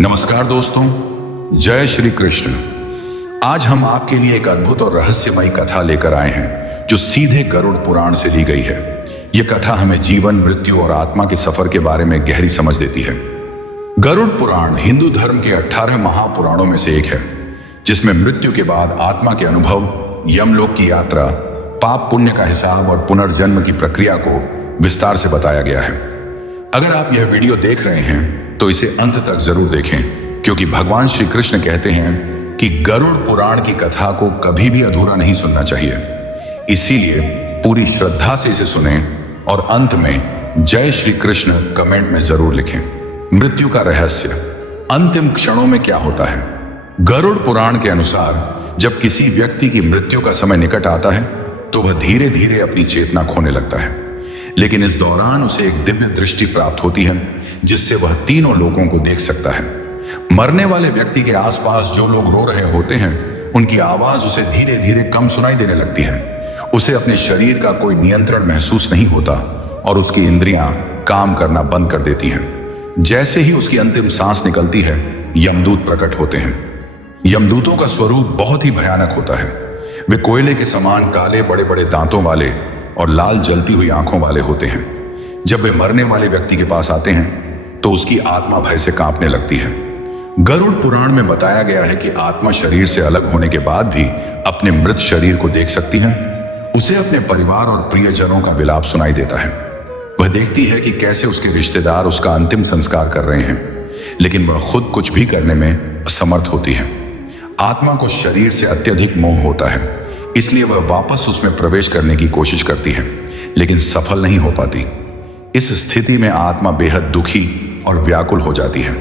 नमस्कार दोस्तों, जय श्री कृष्ण। आज हम आपके लिए एक अद्भुत और रहस्यमयी कथा लेकर आए हैं जो सीधे गरुड़ पुराण से ली गई है। यह कथा हमें जीवन, मृत्यु और आत्मा के सफर के बारे में गहरी समझ देती है। गरुड़ पुराण हिंदू धर्म के 18 महापुराणों में से एक है, जिसमें मृत्यु के बाद आत्मा के अनुभव, यमलोक की यात्रा, पाप पुण्य का हिसाब और पुनर्जन्म की प्रक्रिया को विस्तार से बताया गया है। अगर आप यह वीडियो देख रहे हैं तो इसे अंत तक जरूर देखें, क्योंकि भगवान श्री कृष्ण कहते हैं कि गरुड़ पुराण की कथा को कभी भी अधूरा नहीं सुनना चाहिए। इसीलिए पूरी श्रद्धा से इसे सुनें और अंत में जय श्री कृष्ण कमेंट में जरूर लिखें। मृत्यु का रहस्य, अंतिम क्षणों में क्या होता है। गरुड़ पुराण के अनुसार जब किसी व्यक्ति की मृत्यु का समय निकट आता है तो वह धीरे धीरे अपनी चेतना खोने लगता है, लेकिन इस दौरान उसे एक दिव्य दृष्टि प्राप्त होती है जिससे वह तीनों लोगों को देख सकता है। मरने वाले व्यक्ति के आसपास जो लोग रो रहे होते हैं, उनकी आवाज उसे धीरे धीरे कम सुनाई देने लगती है। उसे अपने शरीर का कोई नियंत्रण महसूस नहीं होता और उसकी इंद्रियां काम करना बंद कर देती हैं। जैसे ही उसकी अंतिम सांस निकलती है, यमदूत प्रकट होते हैं। यमदूतों का स्वरूप बहुत ही भयानक होता है। वे कोयले के समान काले, बड़े बड़े दांतों वाले और लाल जलती हुई आंखों वाले होते हैं। जब वे मरने वाले व्यक्ति के पास आते हैं तो उसकी आत्मा भय से कांपने लगती है। गरुड़ पुराण में बताया गया है कि आत्मा शरीर से अलग होने के बाद भी अपने मृत शरीर को देख सकती है। उसे अपने परिवार और प्रियजनों का विलाप सुनाई देता है। वह देखती है कि कैसे उसके रिश्तेदार उसका अंतिम संस्कार कर रहे हैं, लेकिन वह खुद कुछ भी करने में असमर्थ होती है। आत्मा को शरीर से अत्यधिक मोह होता है, इसलिए वह वापस उसमें प्रवेश करने की कोशिश करती है, लेकिन सफल नहीं हो पाती। इस स्थिति में आत्मा बेहद दुखी और व्याकुल हो जाती है।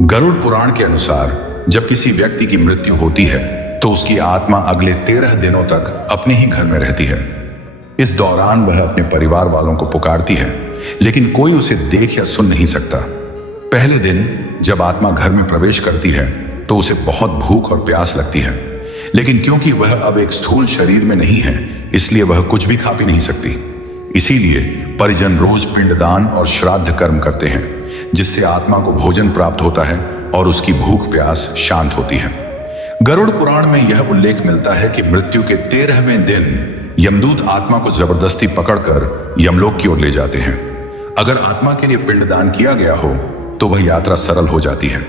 गरुड़ पुराण के अनुसार जब किसी व्यक्ति की मृत्यु होती है तो उसकी आत्मा अगले 13 दिनों तक अपने ही घर में रहती है। इस दौरान वह अपने परिवार वालों को पुकारती है, लेकिन कोई उसे देख या सुन नहीं सकता। पहले दिन जब आत्मा घर में प्रवेश करती है तो उसे बहुत भूख और प्यास लगती है, लेकिन क्योंकि वह अब एक स्थूल शरीर में नहीं है, इसलिए वह कुछ भी खा पी नहीं सकती। इसीलिए परिजन रोज पिंडदान और श्राद्ध कर्म करते हैं, जिससे आत्मा को भोजन प्राप्त होता है और उसकी भूख प्यास शांत होती है। गरुड़ पुराण में यह उल्लेख मिलता है कि मृत्यु के 13वें दिन यमदूत आत्मा को जबरदस्ती पकड़कर यमलोक की ओर ले जाते हैं। अगर आत्मा के लिए पिंडदान किया गया हो तो वह यात्रा सरल हो जाती है,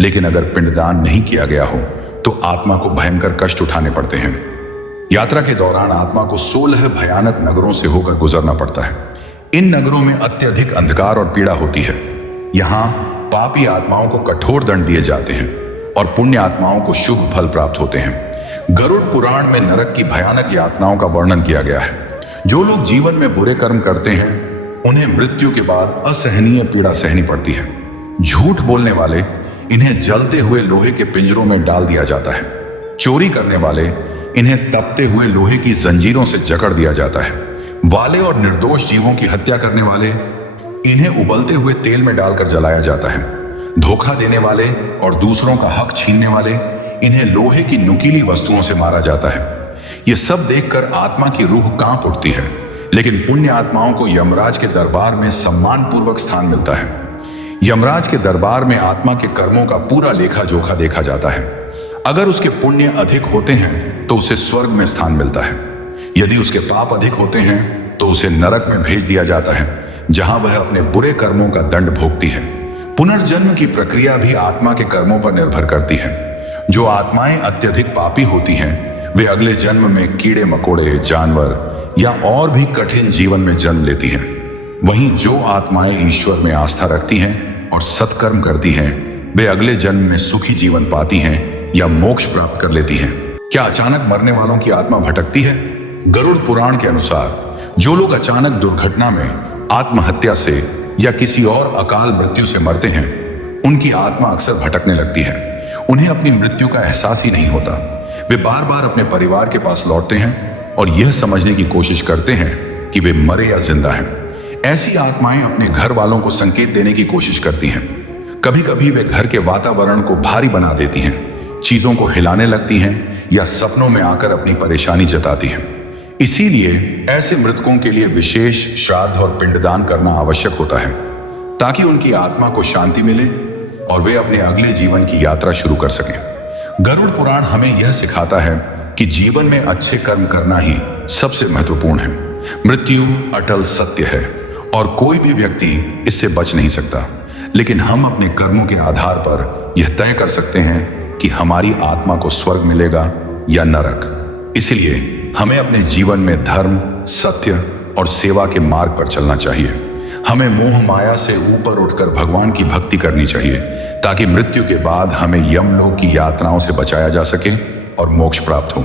लेकिन अगर पिंडदान नहीं किया गया हो तो आत्मा को भयंकर कष्ट उठाने पड़ते हैं। यात्रा के दौरान आत्मा को 16 भयानक नगरों से होकर गुजरना पड़ता है। इन नगरों में अत्यधिक अंधकार और पीड़ा होती है। यहाँ पापी आत्माओं को कठोर दंड दिए जाते हैं और पुण्य आत्माओं को शुभ फल प्राप्त होते हैं। गरुड़ पुराण में नरक की भयानक यातनाओं का वर्णन किया गया है। जो लोग जीवन में बुरे कर्म करते हैं, उन्हें मृत्यु के बाद असहनीय पीड़ा सहनी पड़ती है। झूठ बोलने वाले, इन्हें जलते हुए लोहे के पिंजरों में डाल दिया जाता है। चोरी करने वाले, इन्हें तपते हुए लोहे की जंजीरों से जकड़ दिया जाता है। वाले और निर्दोष जीवों की हत्या करने वाले, इन्हें उबलते हुए तेल में डालकर जलाया जाता है। धोखा देने वाले और दूसरों का हक छीनने वाले, इन्हें लोहे की नुकीली वस्तुओं से मारा जाता है। ये सब देखकर आत्मा की रूह कांप उठती है, लेकिन पुण्य आत्माओं को यमराज के दरबार में सम्मानपूर्वक स्थान मिलता है। यमराज के दरबार में आत्मा के कर्मों का पूरा लेखा जोखा देखा जाता है। अगर उसके पुण्य अधिक होते हैं तो उसे स्वर्ग में स्थान मिलता है। यदि उसके पाप अधिक होते हैं तो उसे नरक में भेज दिया जाता है, जहां वह अपने बुरे कर्मों का दंड भोगती है। पुनर्जन्म की प्रक्रिया भी आत्मा के कर्मों पर निर्भर करती है। जो आत्माएं अत्यधिक पापी होती हैं, वे अगले जन्म में कीड़े मकोड़े, जानवर या और भी कठिन जीवन में जन्म लेती हैं। वहीं जो आत्माएं ईश्वर में आस्था रखती हैं और सत्कर्म करती हैं, वे अगले जन्म में सुखी जीवन पाती हैं या मोक्ष प्राप्त कर लेती हैं। क्या अचानक मरने वालों की आत्मा भटकती है? गरुड़ पुराण के अनुसार जो लोग अचानक दुर्घटना में, आत्महत्या से या किसी और अकाल मृत्यु से मरते हैं, उनकी आत्मा अक्सर भटकने लगती है। उन्हें अपनी मृत्यु का एहसास ही नहीं होता। वे बार बार अपने परिवार के पास लौटते हैं और यह समझने की कोशिश करते हैं कि वे मरे या जिंदा हैं। ऐसी आत्माएं अपने घर वालों को संकेत देने की कोशिश करती हैं। कभी कभी वे घर के वातावरण को भारी बना देती हैं, चीजों को हिलाने लगती हैं या सपनों में आकर अपनी परेशानी जताती हैं। इसीलिए ऐसे मृतकों के लिए विशेष श्राद्ध और पिंडदान करना आवश्यक होता है, ताकि उनकी आत्मा को शांति मिले और वे अपने अगले जीवन की यात्रा शुरू कर सकें। गरुड़ पुराण हमें यह सिखाता है कि जीवन में अच्छे कर्म करना ही सबसे महत्वपूर्ण है। मृत्यु अटल सत्य है और कोई भी व्यक्ति इससे बच नहीं सकता, लेकिन हम अपने कर्मों के आधार पर यह तय कर सकते हैं कि हमारी आत्मा को स्वर्ग मिलेगा या नरक। इसलिए हमें अपने जीवन में धर्म, सत्य और सेवा के मार्ग पर चलना चाहिए। हमें मोह माया से ऊपर उठकर भगवान की भक्ति करनी चाहिए, ताकि मृत्यु के बाद हमें यमलोक की यात्राओं से बचाया जा सके और मोक्ष प्राप्त हो।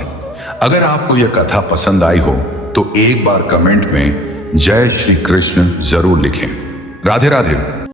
अगर आपको यह कथा पसंद आई हो तो एक बार कमेंट में जय श्री कृष्ण जरूर लिखें। राधे राधे।